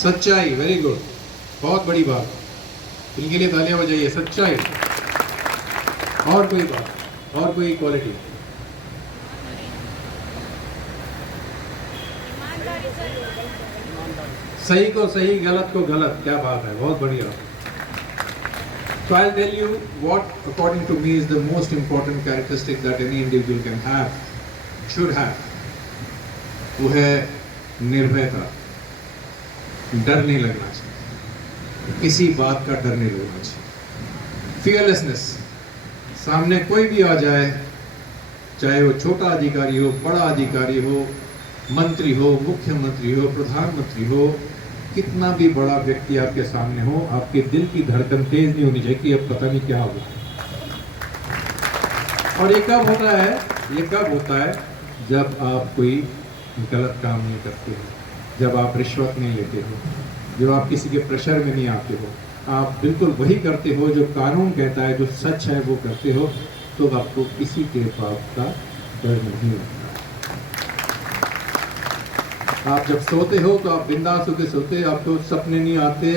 सच्चाई, very good, बहुत बड़ी बात, इनके लिए तालियां बजाइए। सच्चाई, और कोई बात, और कोई क्वालिटी? सही को सही, गलत को गलत, क्या बात है, बहुत बढ़िया। So I'll tell you what, according to me, is the most important characteristic that any individual can have, should have. वो है निर्भयता, डर नहीं लगना चाहिए, किसी बात का डर नहीं लगना चाहिए। फियरलेसनेस, सामने कोई भी आ जाए, चाहे वो छोटा अधिकारी हो, बड़ा अधिकारी हो, मंत्री हो, मुख्यमंत्री हो, प्रधानमंत्री हो, कितना भी बड़ा व्यक्ति आपके सामने हो, आपके दिल की धड़कन तेज नहीं होनी चाहिए कि अब पता नहीं क्या होगा। और ये कब होता है? ये कब होता है? जब आप कोई गलत काम नहीं करते हो, जब आप रिश्वत नहीं लेते हो, जब आप किसी के प्रेशर में नहीं आते हो, आप बिल्कुल वही करते हो जो कानून कहता है, जो सच है वो करते हो, तो आपको किसी के पाप का डर नहीं होता। आप जब सोते हो तो आप बिंदास होकर सोते, आपको सपने नहीं आते,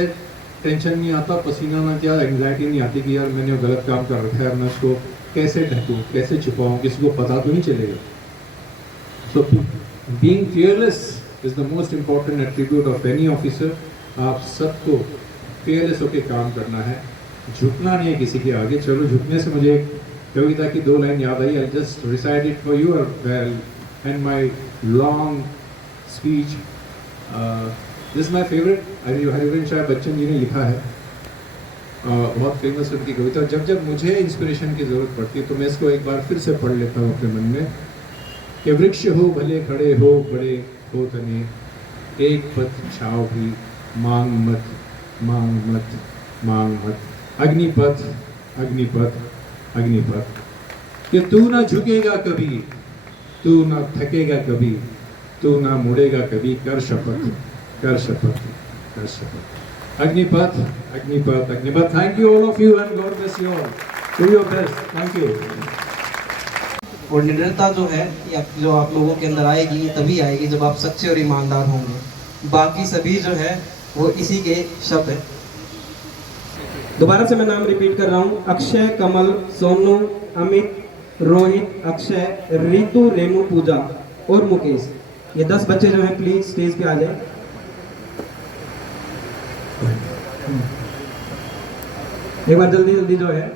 टेंशन नहीं आता, पसीना ना क्या, एंग्जाइटी नहीं आती कि यार मैंने गलत काम कर रखा है, मैं उसको कैसे ढकूँ, कैसे छुपाऊँ, किसी को पता तो नहीं चलेगा। So being fearless is the most important attribute of any officer. आप सबको फियरलेस होकर काम करना है, झुकना नहीं है किसी के आगे। चलो, झुकने से मुझे एक कविता की 2 लाइन याद आई, I just recite it for you and my long speech. This my favourite, Harivansh Rai Bachchan ji ने लिखा है, बहुत फेमस उनकी कविता। जब जब मुझे इंस्पिरेशन की ज़रूरत पड़ती है तो मैं इसको एक बार फिर से पढ़ लेता हूँ अपने मन में, कि वृक्ष हो भले खड़े हो, बड़े हो तने, एक पथ छाव भी मांग मत, मांग मत, मांग मत। अग्निपथ, अग्निपथ, अग्निपथ, कि तू ना झुकेगा कभी, तू ना थकेगा कभी, तू ना मुड़ेगा कभी, कर शपथ, कर शपथ, कर शपथ। अग्निपथ, अग्निपथ, अग्निपथ। Thank you all of you and God bless you all. Do your best. Thank you. और निडरता जो है, जो आप लोगों के अंदर आएगी, तभी आएगी जब आप सच्चे और ईमानदार होंगे। बाकी सभी जो है वो इसी के शब्द है। दोबारा से मैं नाम रिपीट कर रहा हूँ, अक्षय, कमल, सोनू, अमित, रोहित, अक्षय, रितु, रेणु, पूजा और मुकेश। ये 10 बच्चे जो हैं प्लीज स्टेज पे आ जाए। एक बार जल्दी जल्दी जो है,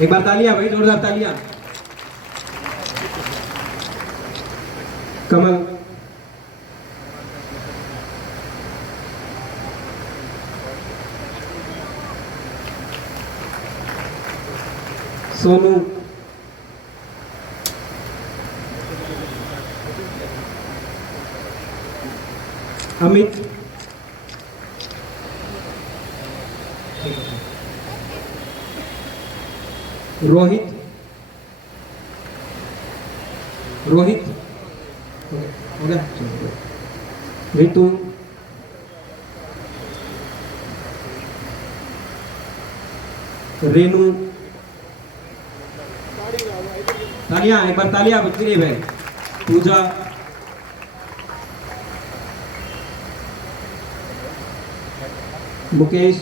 एक बार तालियां भाई, जोरदार तालियां। कमल, सोनू, अमित, रोहित, रोहित हो गया, रितु, रेणु, तालियां, एक बार तालियां बच्ची नहीं भाई, पूजा, मुकेश,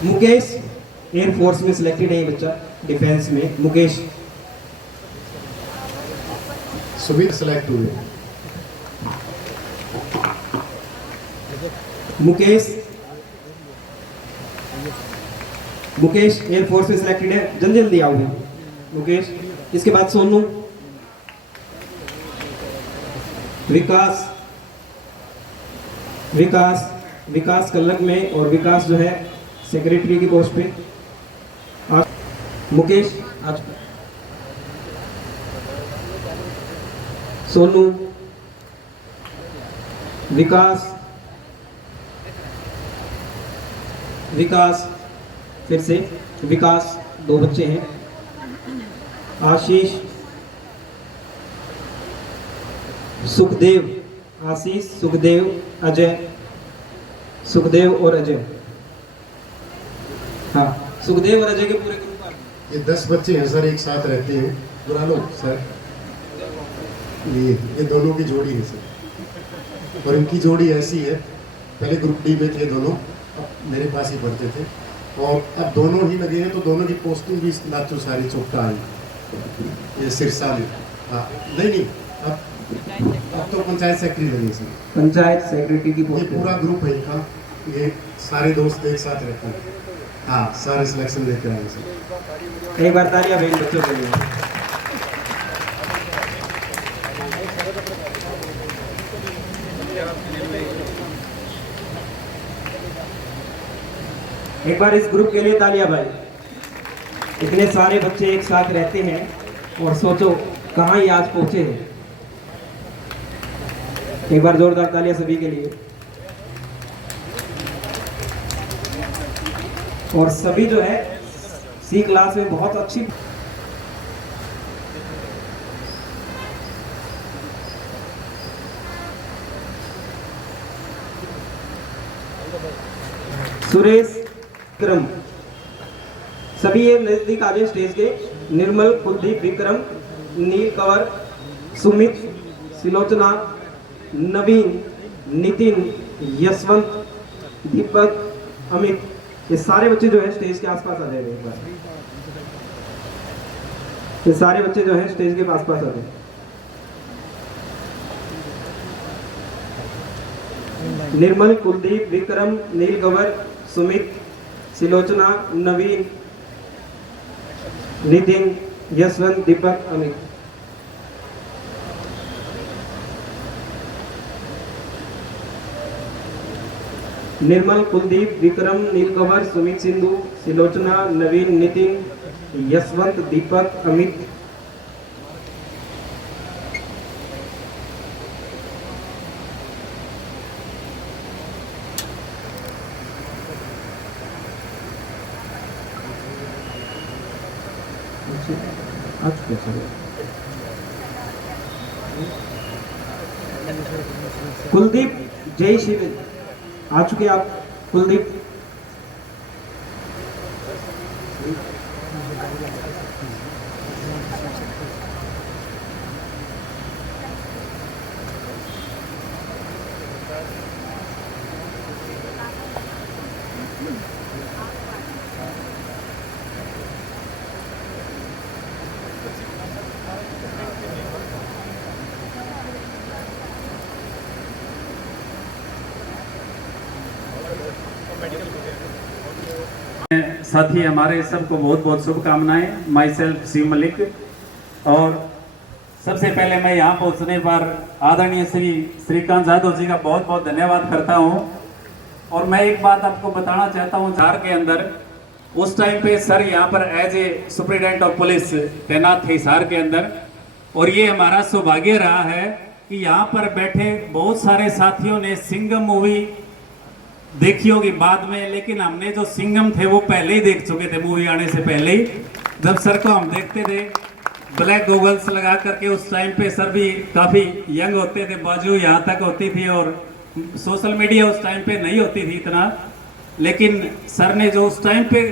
मुकेश एयरफोर्स में सिलेक्टेड है ये बच्चा, डिफेंस में। मुकेश सुबीर सिलेक्ट हुए। मुकेश, मुकेश एयरफोर्स में सिलेक्टेड है, जल्दी जल्दी आओ मुकेश। इसके बाद सोनू, विकास, विकास कल्लक में, और विकास जो है सेक्रेटरी की पोस्ट पे मुकेश आज सोनू, विकास फिर से विकास, 2 बच्चे हैं, आशीष, सुखदेव, आशीष, सुखदेव, अजय, सुखदेव और अजय, हाँ सुखदेव और अजय के पूरे ग्रुप का ये 10 बच्चे हैं सर, एक साथ रहते हैं। बुला लो सर, ये दोनों की जोड़ी है सर, और इनकी जोड़ी ऐसी है, पहले ग्रुप डी में थे दोनों, अब मेरे पास ही पढ़ते थे, और अब दोनों ही लगे हैं, तो दोनों की पोस्टिंग भी लाचो सारी चौकटा आई, ये सिरसा में। हाँ नहीं अब तो पंचायत सेक्रेटरी लगे सर, पंचायत सेक्रेटरी की ये पोस्ट पूरा ग्रुप है इनका, ये सारे दोस्त एक साथ रहते हैं। हाँ सारे सिलेक्शन लेकर आए सर। एक बार तालियां बहन बच्चों के लिए। एक बार इस ग्रुप के लिए तालियां भाई। इतने सारे बच्चे एक साथ रहते हैं और सोचो कहाँ ये आज पहुंचे हैं। एक बार जोरदार तालियां सभी के लिए। और सभी जो है सी क्लास में बहुत अच्छी सुरेश, विक्रम, सभी ये नजदीक आ जाए स्टेज के। निर्मल, कुलदीप, विक्रम, नील कंवर, सुमित, सिलोचना, नवीन, नितिन, यशवंत, दीपक, अमित, ये सारे बच्चे जो है स्टेज के आसपास आ जाएंगे। एक बार ये सारे बच्चे जो है स्टेज के आसपास आ जाए। निर्मल, कुलदीप, विक्रम, नील कंवर, सुमित, सिलोचना, नवीन, नितिन, यशवंत, दीपक, अमित। निर्मल, कुलदीप, विक्रम, नील कंवर, सुमित, सिंधु, सिलोचना, नवीन, नितिन, यशवंत, दीपक, अमित। कुलदीप, जय शिव, आ चुके आप कुलदीप। साथी हमारे सबको बहुत बहुत शुभकामनाएं। Myself Shiv Malik. और सबसे पहले मैं यहाँ पहुँचने पर आदरणीय श्री श्रीकांत यादव जी का बहुत बहुत धन्यवाद करता हूँ। और मैं एक बात आपको बताना चाहता हूँ, झार के अंदर उस टाइम पे सर यहाँ पर as a superintendent of police तैनात थे हिसार के अंदर। और ये हमारा सौभाग्य रहा है कि यहाँ पर बैठे बहुत सारे साथियों ने सिंघम मूवी देखी होगी बाद में, लेकिन हमने जो सिंघम थे वो पहले ही देख चुके थे, मूवी आने से पहले ही। जब सर को हम देखते थे ब्लैक गॉगल्स लगा करके, उस टाइम पे सर भी काफ़ी यंग होते थे, बाजू यहाँ तक होती थी और सोशल मीडिया उस टाइम पे नहीं होती थी इतना। लेकिन सर ने जो उस टाइम पे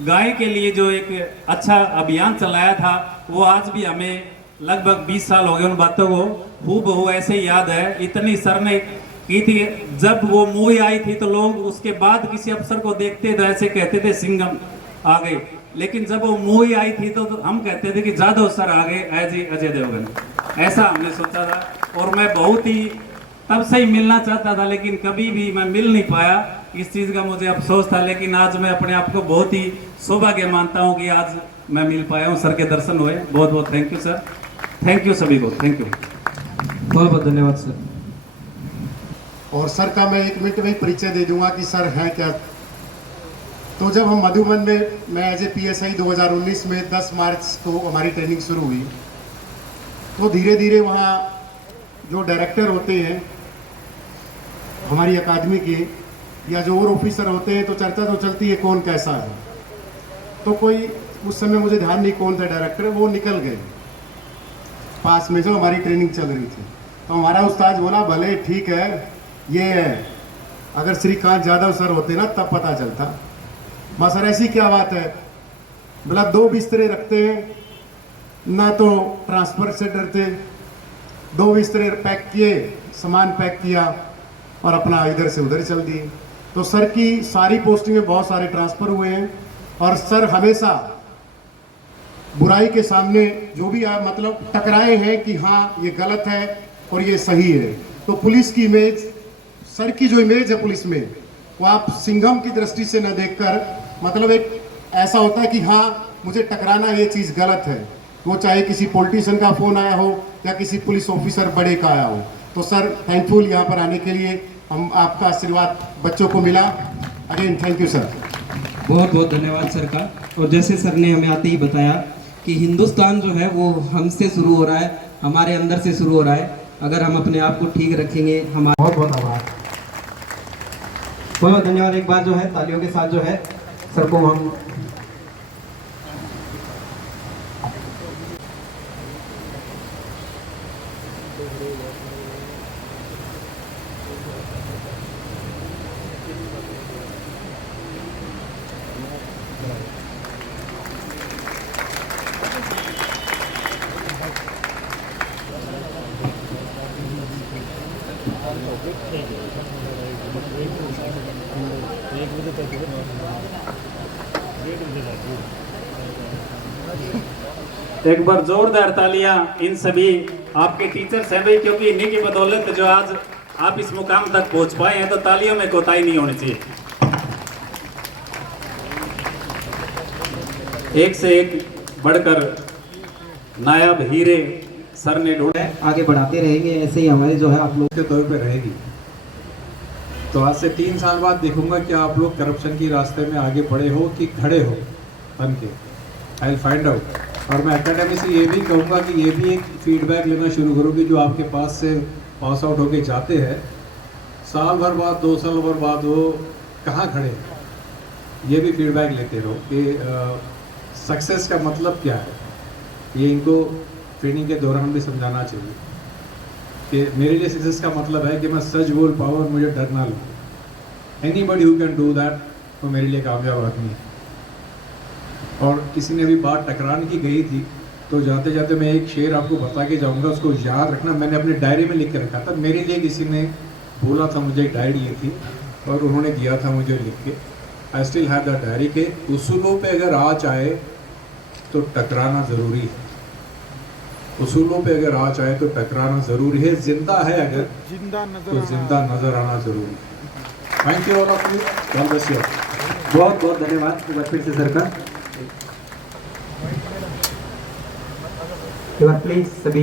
गाय के लिए जो एक अच्छा अभियान चलाया था, वो आज भी हमें लगभग 20 साल हो गए उन बातों को हूबहू ऐसे ही याद है। इतनी सर ने की थी। जब वो मूवी आई थी तो लोग उसके बाद किसी अफसर को देखते थे ऐसे कहते थे सिंघम आ गए, लेकिन जब वो मूवी आई थी तो हम कहते थे कि जादव सर आ गए एज अजय देवगन, ऐसा हमने सोचा था। और मैं बहुत ही तब से ही मिलना चाहता था, लेकिन कभी भी मैं मिल नहीं पाया, इस चीज़ का मुझे अफसोस था। लेकिन आज मैं अपने आप को बहुत ही सौभाग्य मानता हूँ कि आज मैं मिल पाया हूँ, सर के दर्शन हुए। बहुत बहुत thank you sir, thank you सभी को, थैंक यू, बहुत बहुत धन्यवाद सर। और सर का मैं 1 मिनट में परिचय दे दूंगा कि सर हैं क्या। तो जब हम मधुबन में, मैं एज ए PSI 2019 में 10 मार्च को हमारी ट्रेनिंग शुरू हुई, तो धीरे धीरे वहाँ जो डायरेक्टर होते हैं हमारी अकादमी के, या जो और ऑफिसर होते हैं, तो चर्चा तो चलती है कौन कैसा है। तो कोई उस समय मुझे ध्यान नहीं कौन था डायरेक्टर, वो निकल गए पास में जो हमारी ट्रेनिंग चल रही थी। तो हमारा उस्ताद बोला भले ठीक है ये है, अगर श्रीकांत यादव सर होते ना तब पता चलता। माँ सर ऐसी क्या बात है? बोला 2 बिस्तरे रखते हैं ना, तो ट्रांसफ़र से डरते, 2 बिस्तरे पैक किए, सामान पैक किया और अपना इधर से उधर चल दिए। तो सर की सारी पोस्टिंग में बहुत सारे ट्रांसफ़र हुए हैं, और सर हमेशा बुराई के सामने जो भी आप मतलब टकराए हैं कि हाँ ये गलत है और ये सही है। तो पुलिस की इमेज, सर की जो इमेज है पुलिस में, वो आप सिंघम की दृष्टि से न देखकर, मतलब एक ऐसा होता है कि हाँ मुझे टकराना ये चीज़ गलत है, वो चाहे किसी पॉलिटिशियन का फ़ोन आया हो या किसी पुलिस ऑफिसर बड़े का आया हो। तो सर थैंकफुल यहाँ पर आने के लिए, हम आपका आशीर्वाद बच्चों को मिला। Again thank you sir. बहुत बहुत धन्यवाद सर का। और जैसे सर ने हमें आते ही बताया कि हिंदुस्तान जो है वो हमसे शुरू हो रहा है, हमारे अंदर से शुरू हो रहा है। अगर हम अपने आप को ठीक रखेंगे, हमारा बहुत बहुत आभार, बहुत धन्यवाद। एक बार जो है तालियों के साथ जो है सर को हम एक बार जोरदार तालियां इन सभी आपके टीचर्स हैं भाई, क्योंकि इन्हीं की बदौलत जो आज आप इस मुकाम तक पहुंच पाए हैं, तो तालियों में कोताही नहीं होनी चाहिए। एक से एक बढ़कर नायाब हीरे सर ने ढूंढे, आगे बढ़ाते रहेंगे। ऐसे ही हमारे जो है आप लोग के तौर पे रहेगी। तो आज से 3 साल बाद देखूंगा कि आप लोग करप्शन की रास्ते में आगे बढ़े हो कि खड़े हो बन के। I will find out. और मैं एकेडमी से ये भी कहूँगा कि ये भी एक फीडबैक लेना शुरू करो कि जो आपके पास से पास आउट होके जाते हैं, साल भर बाद 2 साल भर बाद वो कहाँ खड़े हैं, ये भी फीडबैक लेते रहो कि सक्सेस का मतलब क्या है। ये इनको ट्रेनिंग के दौरान भी समझाना चाहिए कि मेरे लिए सक्सेस का मतलब है कि मैं सच बोल पाऊँ और मुझे डर ना लगे। Anybody who can do that तो मेरे लिए कामयाब आदमी है। और किसी ने भी बात टकराने की गई थी, तो जाते जाते मैं एक शेर आपको बता के जाऊंगा, उसको याद रखना। मैंने अपनी डायरी में लिख के रखा था। मेरे लिए किसी ने बोला था, मुझे एक डायरी ली थी और उन्होंने दिया था मुझे लिख के। I still have that diary के उसूलों पे अगर आँच आए तो टकराना ज़रूरी है। उसूलों पे अगर आँच आए तो टकराना ज़रूरी है। जिंदा है अगर तो जिंदा नज़र आना ज़रूरी है। Thank you all of you. God bless you. बहुत बहुत धन्यवाद एक बार फिर से सर का। प्लीज सभी